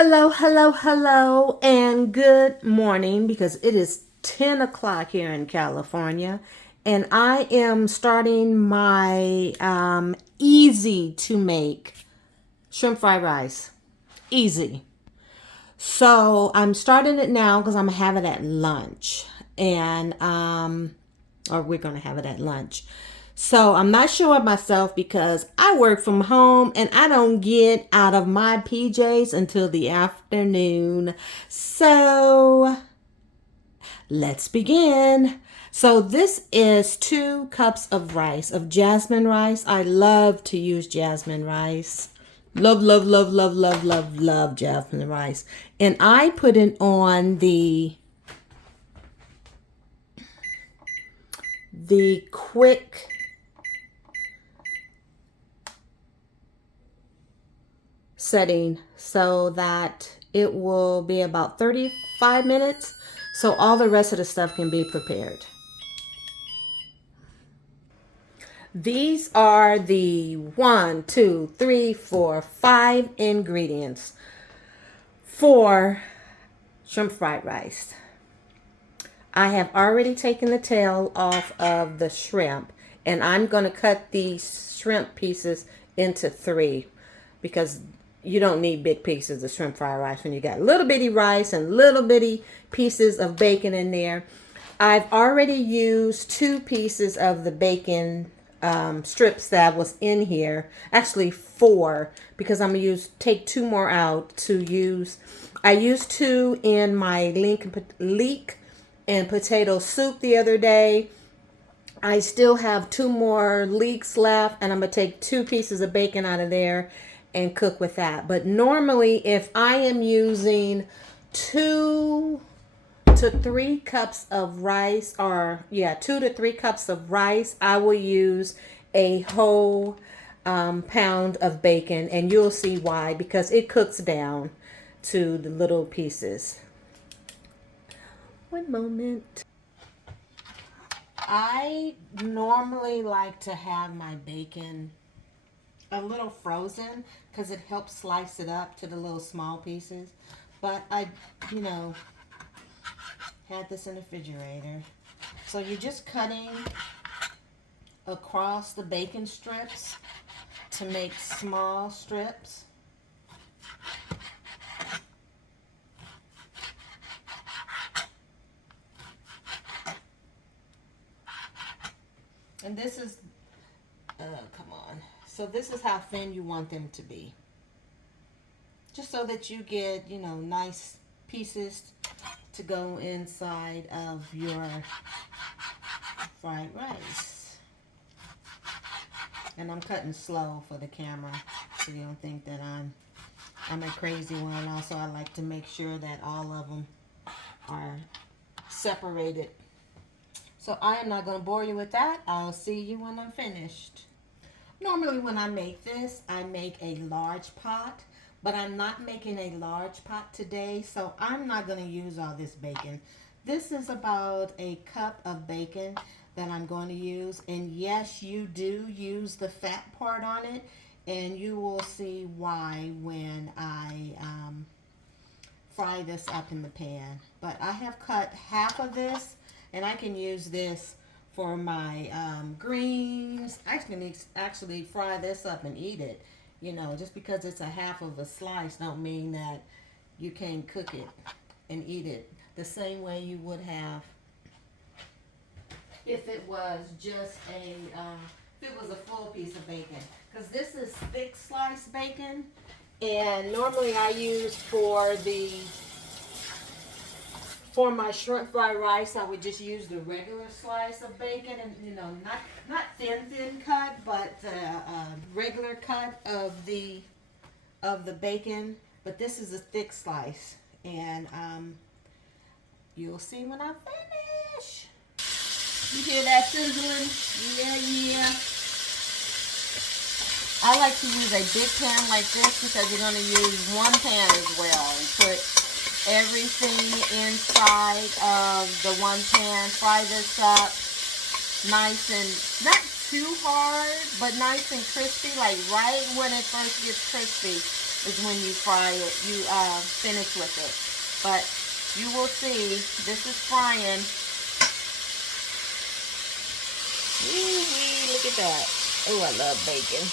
Hello, hello, hello, and good morning because it is 10 o'clock here in California, and I am starting my easy to make shrimp fried rice. Easy. So I'm starting it now because I'm gonna have it at lunch, and or we're gonna have it at lunch. So I'm not sure of myself because I work from home and I don't get out of my PJs until the afternoon. So let's begin. So this is 2 cups of rice, of jasmine rice. I love to use jasmine rice. Love, love, love, love, love, love, love jasmine rice. And I put it on the quick setting so that it will be about 35 minutes so all the rest of the stuff can be prepared. These are the 5 ingredients for shrimp fried rice. I have already taken the tail off of the shrimp, and I'm going to cut these shrimp pieces into 3 because you don't need big pieces of shrimp fried rice when you got little bitty rice and little bitty pieces of bacon in there. I've already used 2 pieces of the bacon strips that was in here. Actually 4, because I'm gonna take 2 more out to use. I used 2 in my leek and potato soup the other day. I still have 2 more leeks left, and I'm gonna take 2 pieces of bacon out of there and cook with that. But normally, if I am using 2 to 3 cups of rice, 2 to 3 cups of rice, I will use a whole pound of bacon, and you'll see why, because it cooks down to the little pieces. One moment. I normally like to have my bacon a little frozen because it helps slice it up to the little small pieces. But I, had this in the refrigerator. So you're just cutting across the bacon strips to make small strips. And this is, come on. So this is how thin you want them to be. Just so that you get, nice pieces to go inside of your fried rice. And I'm cutting slow for the camera so you don't think that I'm a crazy one. Also, I like to make sure that all of them are separated. So I am not going to bore you with that. I'll see you when I'm finished. Normally when I make this, I make a large pot, but I'm not making a large pot today, so I'm not going to use all this bacon. This is about a cup of bacon that I'm going to use, and yes, you do use the fat part on it, and you will see why when I fry this up in the pan. But I have cut half of this, and I can use this for my greens. I can actually fry this up and eat it. Just because it's a half of a slice don't mean that you can't cook it and eat it the same way you would have if it was just if it was a full piece of bacon. Because this is thick sliced bacon, and normally I use for my shrimp fried rice, I would just use the regular slice of bacon, and not thin cut, but regular cut of the bacon. But this is a thick slice, and you'll see when I finish. You hear that sizzling? Yeah. I like to use a big pan like this because you're going to use one pan as well and put everything inside of the one pan. Fry this up nice and not too hard, but nice and crispy, like right when it first gets crispy. is when you fry it, you finish with it. But you will see, this is frying. Ooh, look at that. Oh, I love bacon.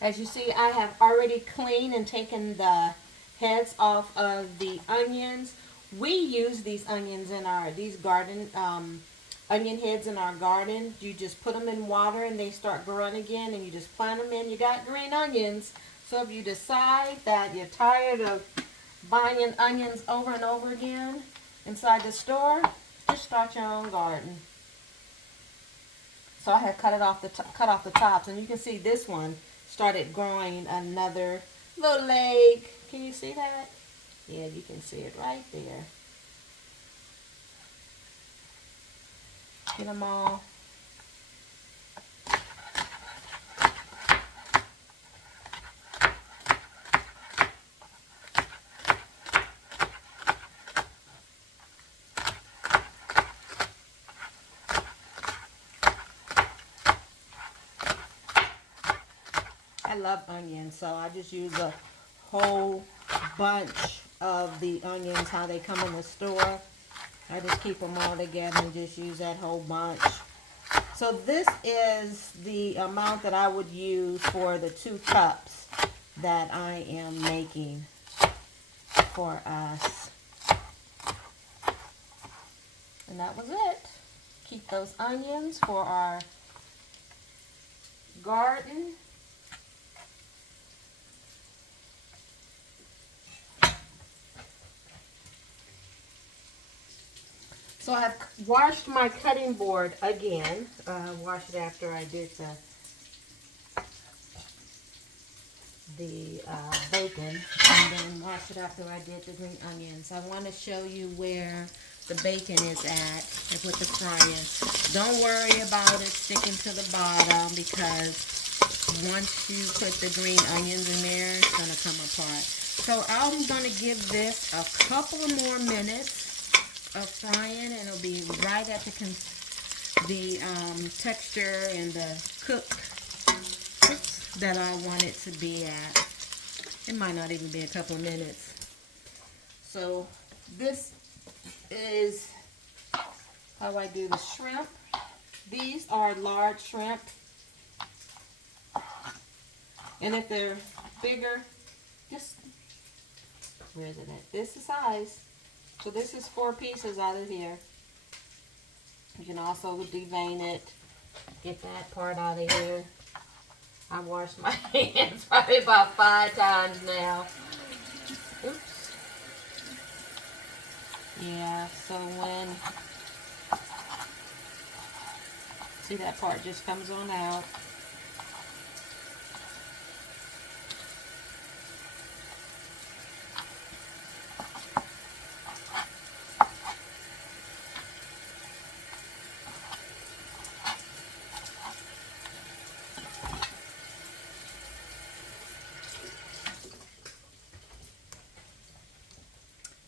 As you see, I have already cleaned and taken the heads off of the onions. We use these onions in these garden, onion heads in our garden. You just put them in water and they start growing again, and you just plant them in. You got green onions. So if you decide that you're tired of buying onions over and over again inside the store, just start your own garden. So I had cut off the tops, and you can see this one started growing another little leg. Can you see that? Yeah, you can see it right there. Get them all. I love onions, so I just use a whole bunch of the onions, how they come in the store. I just keep them all together and just use that whole bunch. So this is the amount that I would use for the 2 cups that I am making for us. And that was it. Keep those onions for our garden. So I've washed my cutting board again. Washed it after I did the bacon, and then washed it after I did the green onions. I want to show you where the bacon is at with the frying. Don't worry about it sticking to the bottom, because once you put the green onions in there, it's going to come apart. So I'm going to give this a couple of more minutes of frying, and it'll be right at the texture and the cook that I want it to be at. It might not even be a couple of minutes. So this is how I do the shrimp. These are large shrimp, and if they're bigger, just, where is it at? This is size. So this is 4 pieces out of here. You can also devein it. Get that part out of here. I washed my hands probably about 5 times now. Oops. Yeah, so when, see, that part just comes on out.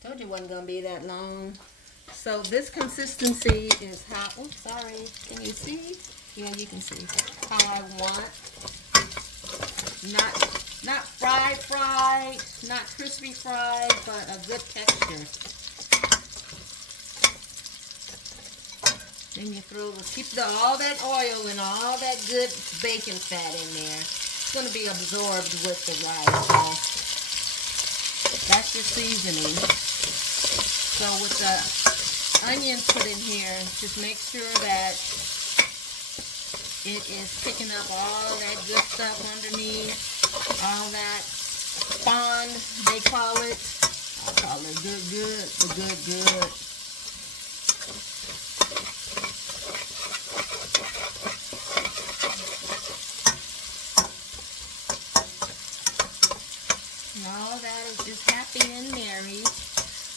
Told you it wasn't going to be that long. So this consistency is how, oh, sorry, can you see? Yeah, you can see how I want. Not fried, not crispy fried, but a good texture. Then you keep all that oil and all that good bacon fat in there. It's going to be absorbed with the rice. So that's your seasoning. So with the onions put in here, just make sure that it is picking up all that good stuff underneath, all that fond, they call it. I call it the good. And all that is just happy and merry.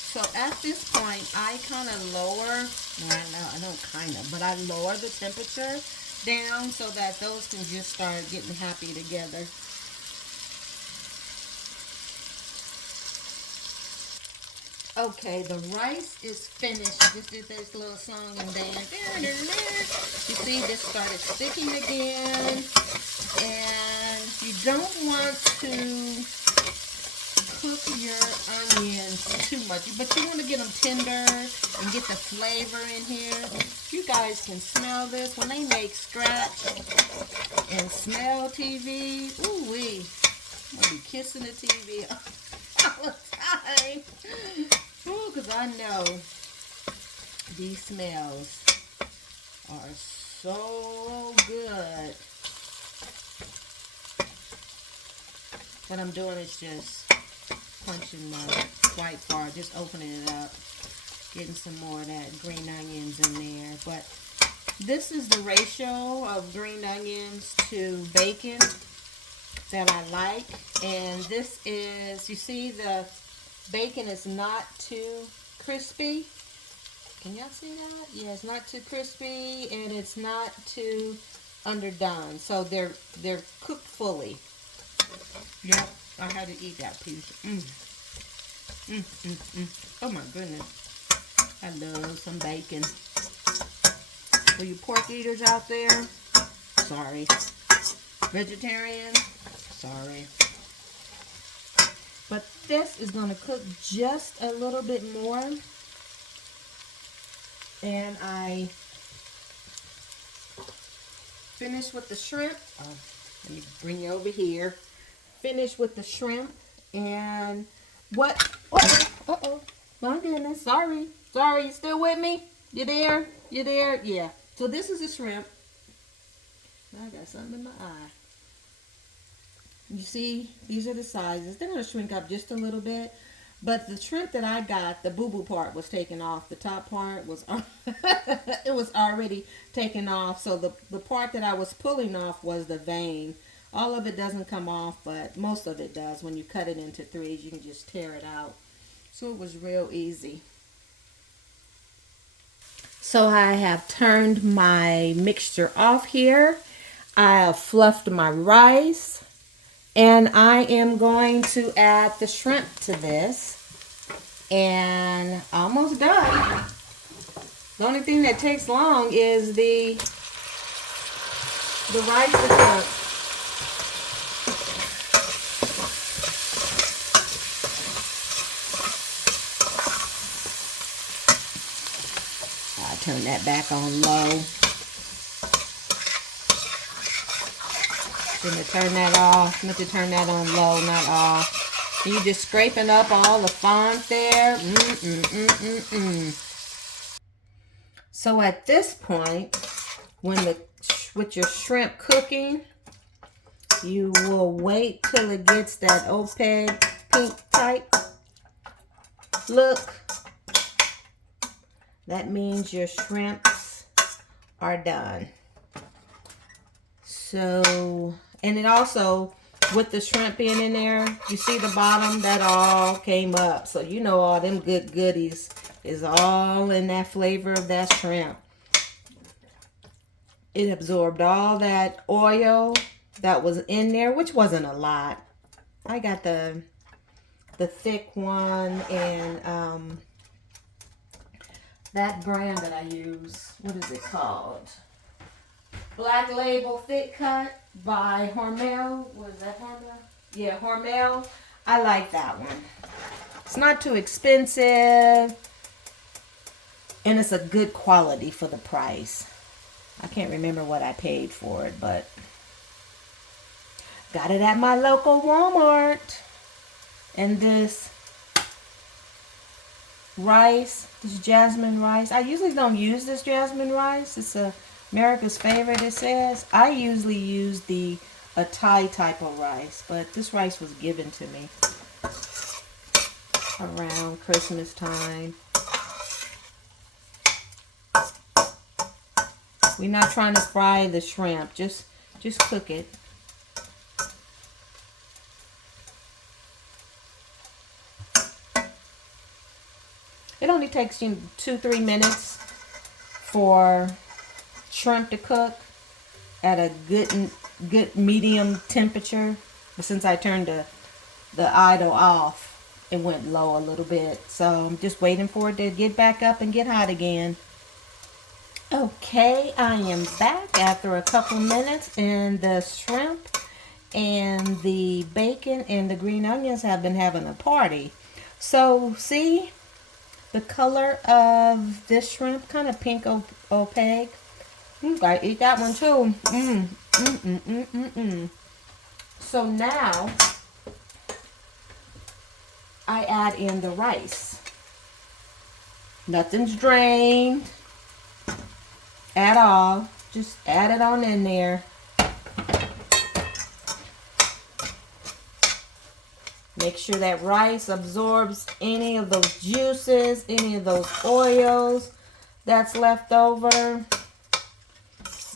So at this point, I kind of lower, I don't kind of, but I lower the temperature down so that those can just start getting happy together. Okay, the rice is finished. Just did this little song and dance. You see, this started sticking again. And You don't want to cook your onions too much, but you want to get them tender and get the flavor in here. You guys can smell this when they make scratch and smell TV. Ooh wee, I'm gonna be kissing the TV all the time. Ooh, cause I know these smells are so good. What I'm doing is just punching my white part, just opening it up, getting some more of that green onions in there. But this is the ratio of green onions to bacon that I like. And this is, you see the bacon is not too crispy. Can y'all see that? Yeah, it's not too crispy and it's not too underdone. So they're cooked fully. Yep, I had to eat that piece. Oh my goodness. I love some bacon. For you pork eaters out there, sorry. Vegetarian, sorry. But this is going to cook just a little bit more. And I finished with the shrimp. Oh, let me bring you over here. Finished with the shrimp. And what? Uh-oh. My goodness. Sorry. You still with me? You there? Yeah. So this is the shrimp. I got something in my eye. You see, these are the sizes. They're going to shrink up just a little bit. But the shrimp that I got, the boo-boo part was taken off. The top part was, it was already taken off. So the part that I was pulling off was the vein. All of it doesn't come off, but most of it does. When you cut it into threes, you can just tear it out. So it was real easy. So I have turned my mixture off here. I have fluffed my rice. And I am going to add the shrimp to this. And almost done. The only thing that takes long is the rice to cook. I'll turn that back on low. Gonna turn that off. Meant to turn that on low, not off. You just scraping up all the font there. So at this point, with your shrimp cooking, you will wait till it gets that opaque pink type look. That means your shrimps are done. So, and it also, with the shrimp being in there, you see the bottom, that all came up. So you know all them good goodies is all in that flavor of that shrimp. It absorbed all that oil that was in there, which wasn't a lot. I got the thick one, and that brand that I use, what is it called? Black Label Thick Cut by Hormel. What is that, Hormel? Yeah, Hormel. I like that one. It's not too expensive. And it's a good quality for the price. I can't remember what I paid for it, but got it at my local Walmart. And this rice, this jasmine rice. I usually don't use this jasmine rice. It's America's favorite, it says. I usually use a Thai type of rice, but this rice was given to me around Christmas time. We're not trying to fry the shrimp, just cook it. It only takes you 2-3 minutes for shrimp to cook at a good medium temperature. But since I turned the idle off, it went low a little bit. So I'm just waiting for it to get back up and get hot again. Okay, I am back after a couple minutes, and the shrimp and the bacon and the green onions have been having a party. So see the color of this shrimp, kind of pink opaque. Gotta eat that one too. So now I add in the rice. Nothing's drained at all. Just add it on in there. Make sure that rice absorbs any of those juices, any of those oils that's left over.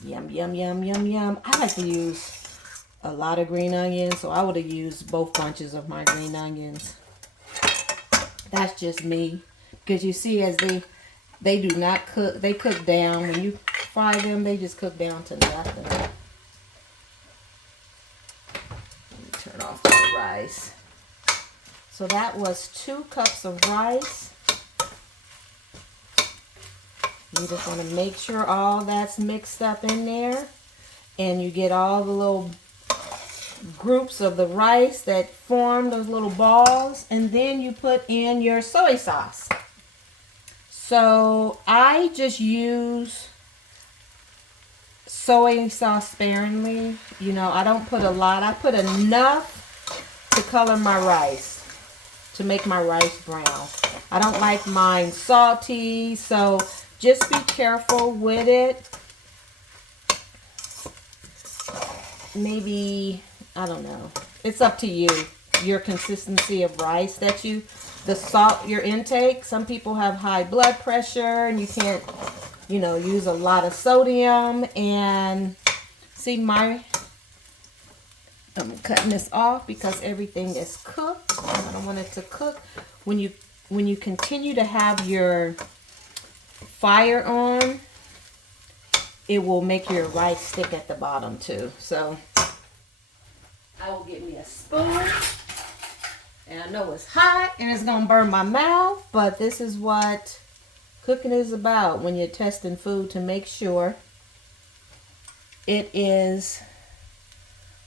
Yum, yum, yum, yum, yum. I like to use a lot of green onions, so I would have used both bunches of my green onions. That's just me. Because you see, as they do not cook, they cook down. When you fry them, they just cook down to nothing. Let me turn off the rice. So that was 2 cups of rice. You just want to make sure all that's mixed up in there. And you get all the little groups of the rice that form those little balls. And then you put in your soy sauce. So I just use soy sauce sparingly. You know, I don't put a lot. I put enough to color my rice, to make my rice brown. I don't like mine salty, so just be careful with it. Maybe, I don't know. It's up to you. Your consistency of rice that you, the salt, your intake. Some people have high blood pressure and you can't, you know, use a lot of sodium. And see, I'm cutting this off because everything is cooked. I don't want it to cook. When you continue to have your fire on, it will make your rice stick at the bottom too. So I will get me a spoon. And I know it's hot and it's gonna burn my mouth, but this is what cooking is about when you're testing food, to make sure it is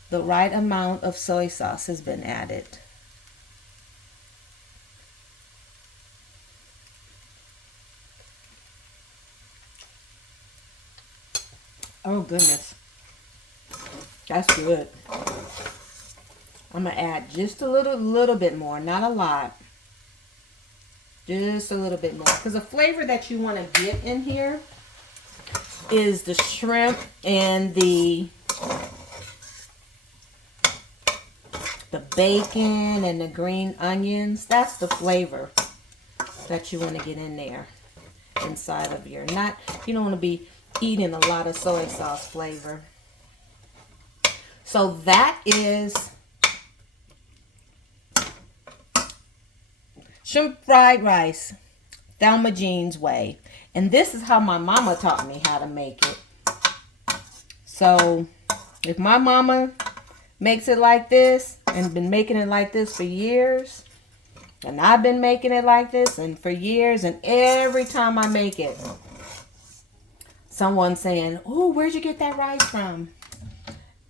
the right amount of soy sauce has been added. Oh goodness, that's good. I'm gonna add just a little bit more, not a lot, just a little bit more, because the flavor that you want to get in here is the shrimp and the bacon and the green onions. That's the flavor that you want to get in there inside of your, not, you don't want to be eating a lot of soy sauce flavor. So that is shrimp fried rice, Thelma Jean's way. And this is how my mama taught me how to make it. So if my mama makes it like this and been making it like this for years, and I've been making it like this and for years, and every time I make it, someone's saying, "Oh, where'd you get that rice from?"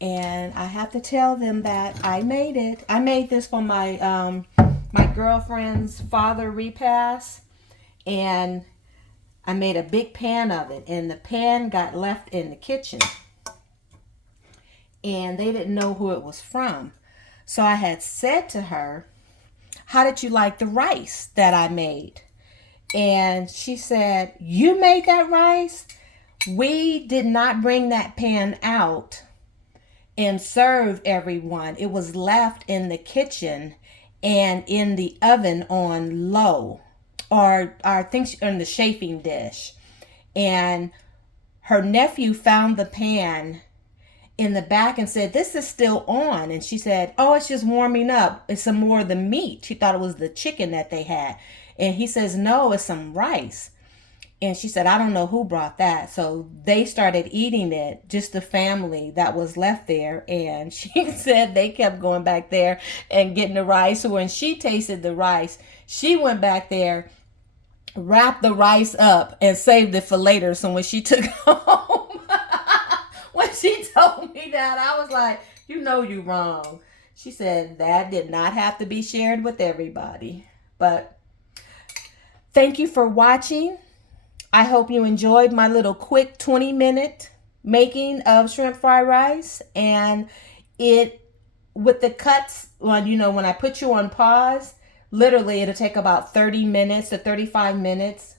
And I have to tell them that I made it. I made this for my my girlfriend's father repast, and I made a big pan of it, and the pan got left in the kitchen, and they didn't know who it was from. So I had said to her, "How did you like the rice that I made?" And she said, "You made that rice? We did not bring that pan out and serve everyone. It was left in the kitchen and in the oven on low, or I think in the chafing dish." And her nephew found the pan in the back and said, "This is still on." And she said, "Oh, it's just warming up. It's some more of the meat." She thought it was the chicken that they had. And he says, "No, it's some rice." And she said, "I don't know who brought that." So they started eating it, just the family that was left there. And she said they kept going back there and getting the rice. So when she tasted the rice, she went back there, wrapped the rice up, and saved it for later. So when she took home, when she told me that, I was like, You know you wrong. She said that did not have to be shared with everybody. But thank you for watching. I hope you enjoyed my little quick 20-minute making of shrimp fried rice. And it, with the cuts, when I put you on pause, literally it'll take about 30 minutes to 35 minutes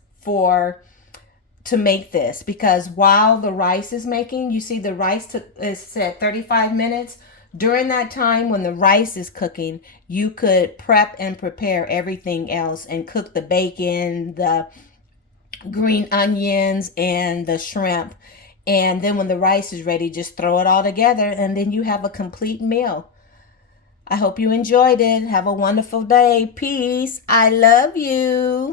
to make this, because while the rice is making, you see the rice is set 35 minutes. During that time when the rice is cooking, you could prep and prepare everything else and cook the bacon, the green onions, and the shrimp. And then when the rice is ready, just throw it all together and then you have a complete meal. I hope you enjoyed it. Have a wonderful day. Peace. I love you.